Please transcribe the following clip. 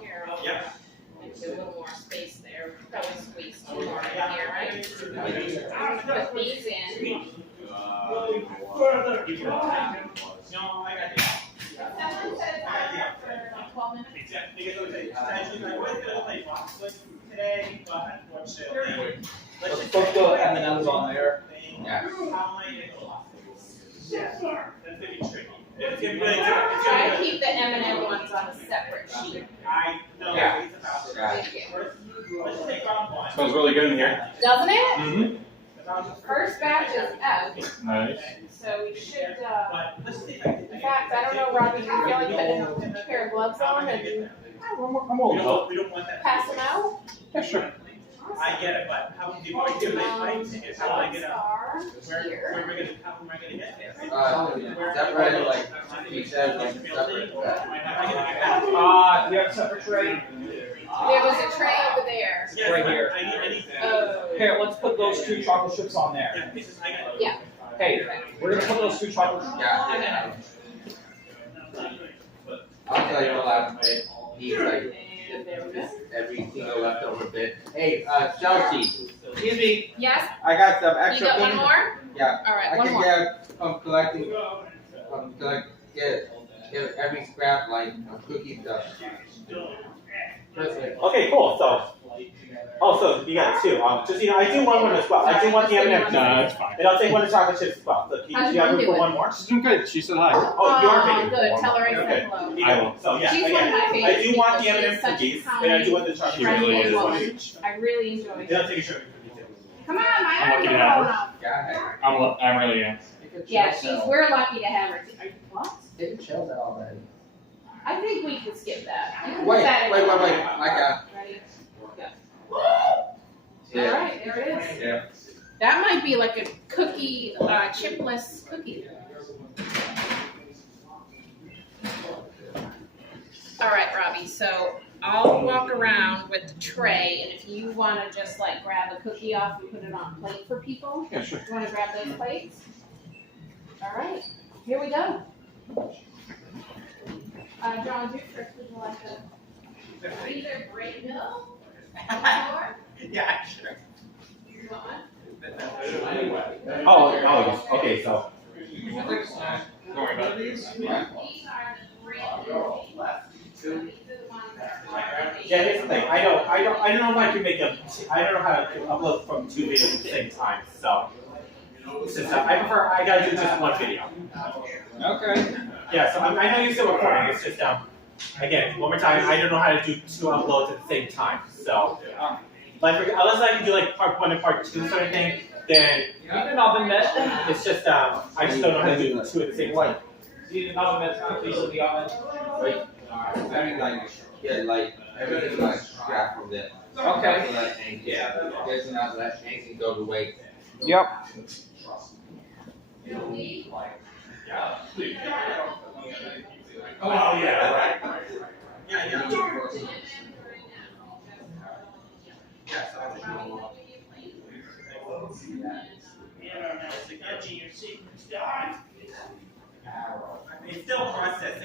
Here, Yep. do a little more space there. Probably squeeze some more in here, right? Put these in. Further. No, I got it. Someone set a timer for like 12 minutes. Exactly. Because I was gonna play Fox today, but unfortunately. Let's put the M&Ms on there. Yeah. How am I gonna go off? Yes, sir. That's gonna be tricky. It's gonna be really Try to tricky. keep the M&M ones on a separate sheet. I know. Yeah. It's about. Thank you. Let's take round one. Smells really good in here. Doesn't it? Mm-hmm. First batch is out, Nice. so we should, But let's see. in fact, I don't know, Robbie, do you feel like putting a pair of gloves on and I'm We old. we don't want that. pass them out? Yeah, sure. I get it, but how do you want to do this fight tickets? How do I get up? Star Where here. am I gonna, how am I gonna get there? Separate, like you said, like separate. How am I gonna get back? Do you have a separate tray? There was a tray over there. Yes, Right but here. I need anything. Oh. Here, let's put those 2 chocolate chips on there. Yeah, this is, I got it. Yeah. Hey, we're gonna put those 2 chocolate chips. Yeah. I'll tell you what, I eat like And there we go. every single leftover bit. Hey, Chelsea, excuse me, Yes, I got some you extra got one things. more? Yeah, All right, I one can more. get from collecting, get every scrap like a cookie stuff. Perfect. Okay, cool, so. Oh, so you got 2, just, I do want one as well, I do want the M&M. No, that's fine. And I'll take one of the chocolate chips as well, so can How's you have your room mom for one more? She's doing good. She said hi. Oh, you are making. Good, tell her I Okay. said hello. I will. So, yeah, She's one of again, my I favorites do want the because M&M she's such a cookies, kind, and I do want the chocolate She chips. really friendly is. woman. I really enjoy And it. I'll take a sugar cookie too. Come on, my I'm arms lucky are to have falling her. off. Yeah, I really am. Yeah, we're lucky to have her. Are you, what? it chilled out already. I think we can skip that. You can put Wait, that in wait, the- I got. Ready? Yeah. Alright, there it is. Yeah. That might be like a cookie, chipless cookie. Alright, Robbie, so I'll walk around with the tray, and if you wanna just like grab a cookie off and put it on a plate for people, Yeah, sure. you wanna grab those plates? Alright, here we go. John, you first, would you like to either break milk or Yeah, sure. you want one? Oh, okay, so. Don't worry about it. These are the three. These are the ones that are. Yeah, here's the thing, I don't know if I can make I don't know how to upload from 2 videos at the same time, so. Since I gotta do just one video. Okay. Yeah, so I know you're still recording, it's just, again, one more time, I don't know how to do 2 uploads at the same time, so. Like, unless I can do like part 1 and part 2 sort of thing, then You need an oven mitt. it's just, I just don't know how to do 2 at the same time. You need an oven mitt, cookies in the oven. Very like, yeah, like everything like scrap from it. Okay. There's not let anything go to waste. Yep. Oh, yeah, right. Yeah, yeah. It's still processing.